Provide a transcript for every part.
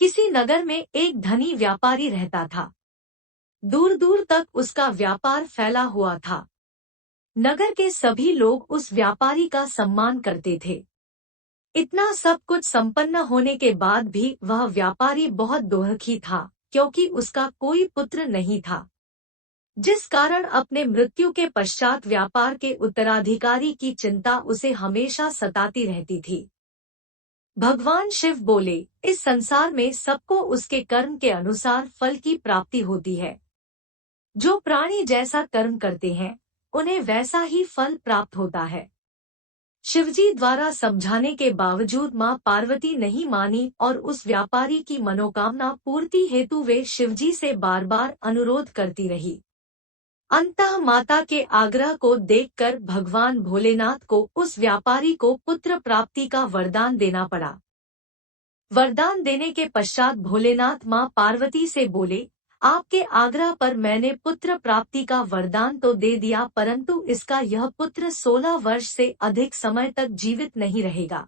किसी नगर में एक धनी व्यापारी रहता था। दूर दूर तक उसका व्यापार फैला हुआ था। नगर के सभी लोग उस व्यापारी का सम्मान करते थे। इतना सब कुछ संपन्न होने के बाद भी वह व्यापारी बहुत दुखी था, क्योंकि उसका कोई पुत्र नहीं था, जिस कारण अपने मृत्यु के पश्चात व्यापार के उत्तराधिकारी की चिंता उसे हमेशा सताती रहती थी। भगवान शिव बोले, इस संसार में सबको उसके कर्म के अनुसार फल की प्राप्ति होती है। जो प्राणी जैसा कर्म करते हैं, उन्हें वैसा ही फल प्राप्त होता है। शिवजी द्वारा समझाने के बावजूद मां पार्वती नहीं मानी और उस व्यापारी की मनोकामना पूर्ति हेतु वे शिवजी से बार बार अनुरोध करती रही। अंततः माता के आग्रह को देखकर भगवान भोलेनाथ को उस व्यापारी को पुत्र प्राप्ति का वरदान देना पड़ा। वरदान देने के पश्चात भोलेनाथ मां पार्वती से बोले, आपके आग्रह पर मैंने पुत्र प्राप्ति का वरदान तो दे दिया, परंतु इसका यह पुत्र 16 वर्ष से अधिक समय तक जीवित नहीं रहेगा।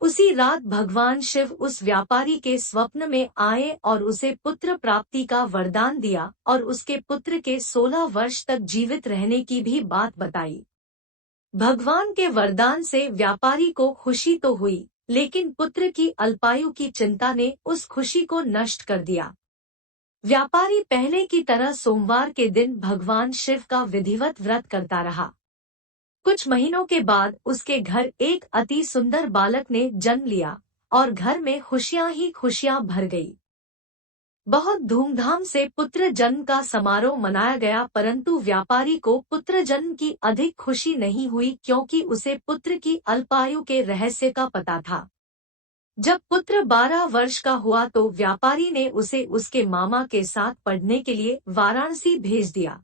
उसी रात भगवान शिव उस व्यापारी के स्वप्न में आए और उसे पुत्र प्राप्ति का वरदान दिया और उसके पुत्र के 16 वर्ष तक जीवित रहने की भी बात बताई। भगवान के वरदान से व्यापारी को खुशी तो हुई, लेकिन पुत्र की अल्पायु की चिंता ने उस खुशी को नष्ट कर दिया। व्यापारी पहले की तरह सोमवार के दिन भगवान शिव का विधिवत व्रत करता रहा। कुछ महीनों के बाद उसके घर एक अति सुंदर बालक ने जन्म लिया और घर में खुशियां ही खुशियां भर गई। बहुत धूमधाम से पुत्र जन्म का समारोह मनाया गया, परंतु व्यापारी को पुत्र जन्म की अधिक खुशी नहीं हुई, क्योंकि उसे पुत्र की अल्पायु के रहस्य का पता था। जब पुत्र 12 वर्ष का हुआ तो व्यापारी ने उसे उसके मामा के साथ पढ़ने के लिए वाराणसी भेज दिया।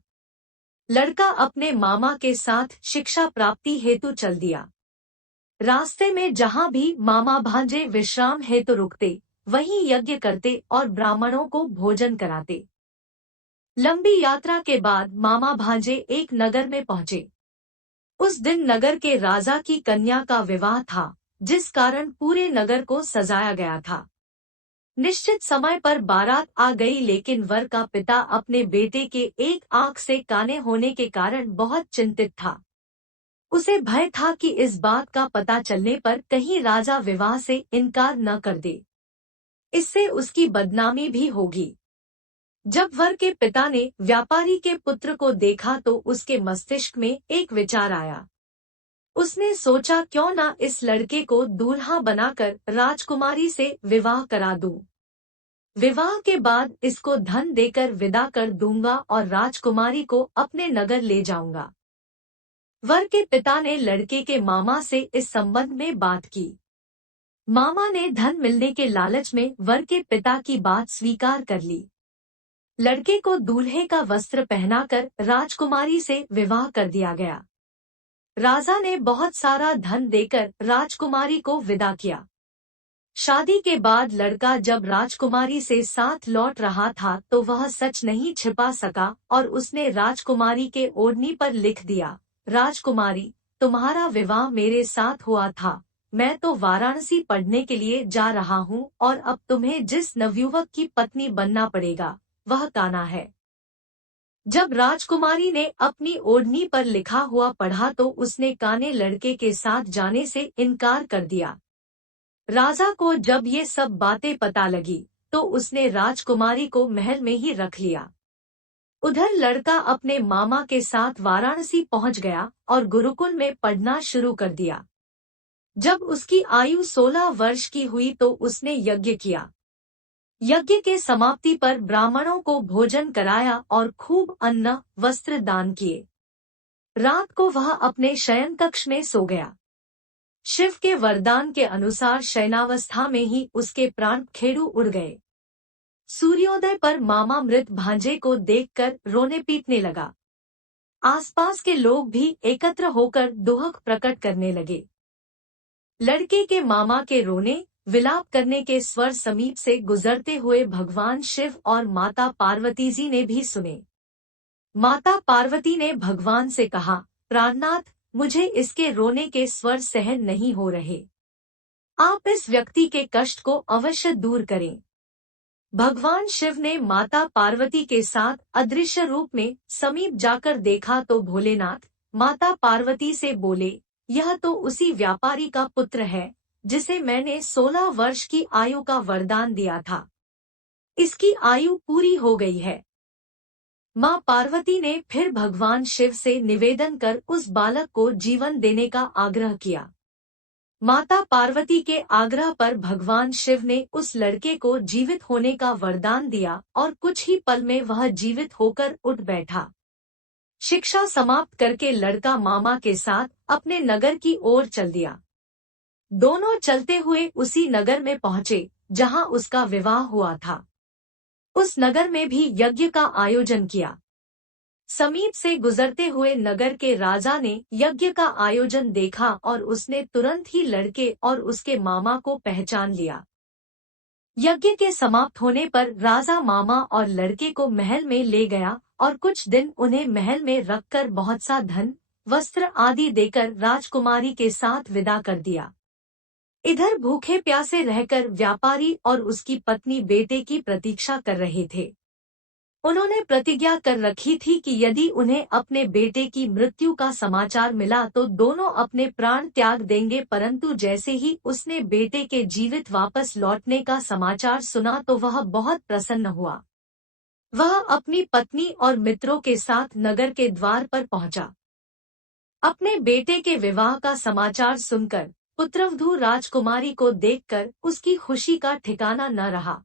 लड़का अपने मामा के साथ शिक्षा प्राप्ति हेतु चल दिया। रास्ते में जहाँ भी मामा भांजे विश्राम हेतु रुकते, वहीं यज्ञ करते और ब्राह्मणों को भोजन कराते। लंबी यात्रा के बाद मामा भांजे एक नगर में पहुँचे। उस दिन नगर के राजा की कन्या का विवाह था, जिस कारण पूरे नगर को सजाया गया था। निश्चित समय पर बारात आ गई, लेकिन वर का पिता अपने बेटे के एक आंख से काने होने के कारण बहुत चिंतित था। उसे भय था कि इस बात का पता चलने पर कहीं राजा विवाह से इनकार न कर दे, इससे उसकी बदनामी भी होगी। जब वर के पिता ने व्यापारी के पुत्र को देखा तो उसके मस्तिष्क में एक विचार आया। उसने सोचा, क्यों न इस लड़के को दूल्हा बनाकर राजकुमारी से विवाह करा दूं। विवाह के बाद इसको धन देकर विदा कर दूंगा और राजकुमारी को अपने नगर ले जाऊंगा। वर के पिता ने लड़के के मामा से इस संबंध में बात की। मामा ने धन मिलने के लालच में वर के पिता की बात स्वीकार कर ली। लड़के को दूल्हे का वस्त्र पहनाकर राजकुमारी से विवाह कर दिया गया। राजा ने बहुत सारा धन देकर राजकुमारी को विदा किया। शादी के बाद लड़का जब राजकुमारी से साथ लौट रहा था तो वह सच नहीं छिपा सका और उसने राजकुमारी के ओढ़नी पर लिख दिया, राजकुमारी, तुम्हारा विवाह मेरे साथ हुआ था। मैं तो वाराणसी पढ़ने के लिए जा रहा हूँ और अब तुम्हें जिस नवयुवक की पत्नी बनना पड़ेगा वह कान्हा है। जब राजकुमारी ने अपनी ओढ़नी पर लिखा हुआ पढ़ा तो उसने काने लड़के के साथ जाने से इनकार कर दिया। राजा को जब ये सब बातें पता लगी तो उसने राजकुमारी को महल में ही रख लिया। उधर लड़का अपने मामा के साथ वाराणसी पहुंच गया और गुरुकुल में पढ़ना शुरू कर दिया। जब उसकी आयु 16 वर्ष की हुई तो उसने यज्ञ किया। यज्ञ के समाप्ति पर ब्राह्मणों को भोजन कराया और खूब अन्न वस्त्र दान किए। रात को वह अपने शयन कक्ष में सो गया। शिव के वरदान के अनुसार शयनावस्था में ही उसके प्राण खेड़ू उड़ गए। सूर्योदय पर मामा मृत भांजे को देखकर रोने पीटने लगा। आसपास के लोग भी एकत्र होकर दुख प्रकट करने लगे। लड़के के मामा के रोने विलाप करने के स्वर समीप से गुजरते हुए भगवान शिव और माता पार्वती जी ने भी सुने। माता पार्वती ने भगवान से कहा, प्राणनाथ, मुझे इसके रोने के स्वर सहन नहीं हो रहे। आप इस व्यक्ति के कष्ट को अवश्य दूर करें। भगवान शिव ने माता पार्वती के साथ अदृश्य रूप में समीप जाकर देखा तो भोलेनाथ माता पार्वती से बोले, यह तो उसी व्यापारी का पुत्र है जिसे मैंने 16 वर्ष की आयु का वरदान दिया था। इसकी आयु पूरी हो गई है। मां पार्वती ने फिर भगवान शिव से निवेदन कर उस बालक को जीवन देने का आग्रह किया। माता पार्वती के आग्रह पर भगवान शिव ने उस लड़के को जीवित होने का वरदान दिया और कुछ ही पल में वह जीवित होकर उठ बैठा। शिक्षा समाप्त करके लड़का मामा के साथ अपने नगर की ओर चल दिया। दोनों चलते हुए उसी नगर में पहुंचे जहां उसका विवाह हुआ था। उस नगर में भी यज्ञ का आयोजन किया। समीप से गुजरते हुए नगर के राजा ने यज्ञ का आयोजन देखा और उसने तुरंत ही लड़के और उसके मामा को पहचान लिया। यज्ञ के समाप्त होने पर राजा मामा और लड़के को महल में ले गया और कुछ दिन उन्हें महल में रखकर बहुत सा धन, वस्त्र आदि देकर राजकुमारी के साथ विदा कर दिया। इधर भूखे प्यासे रहकर व्यापारी और उसकी पत्नी बेटे की प्रतीक्षा कर रहे थे। उन्होंने प्रतिज्ञा कर रखी थी कि यदि उन्हें अपने बेटे की मृत्यु का समाचार मिला तो दोनों अपने प्राण त्याग देंगे, परंतु जैसे ही उसने बेटे के जीवित वापस लौटने का समाचार सुना तो वह बहुत प्रसन्न हुआ। वह अपनी पत्नी और मित्रों के साथ नगर के द्वार पर पहुंचा। अपने बेटे के विवाह का समाचार सुनकर पुत्रवधू राजकुमारी को देखकर उसकी खुशी का ठिकाना न रहा।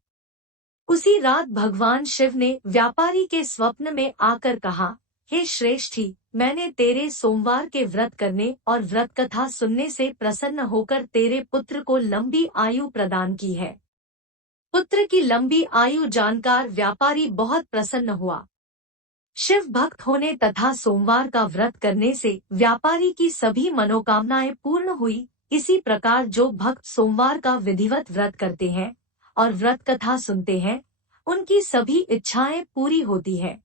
उसी रात भगवान शिव ने व्यापारी के स्वप्न में आकर कहा, हे श्रेष्ठी, मैंने तेरे सोमवार के व्रत करने और व्रत कथा सुनने से प्रसन्न होकर तेरे पुत्र को लंबी आयु प्रदान की है। पुत्र की लंबी आयु जानकर व्यापारी बहुत प्रसन्न हुआ। शिव भक्त होने तथा सोमवार का व्रत करने से व्यापारी की सभी मनोकामनाएं पूर्ण हुई। इसी प्रकार जो भक्त सोमवार का विधिवत व्रत करते हैं और व्रत कथा सुनते हैं, उनकी सभी इच्छाएं पूरी होती है।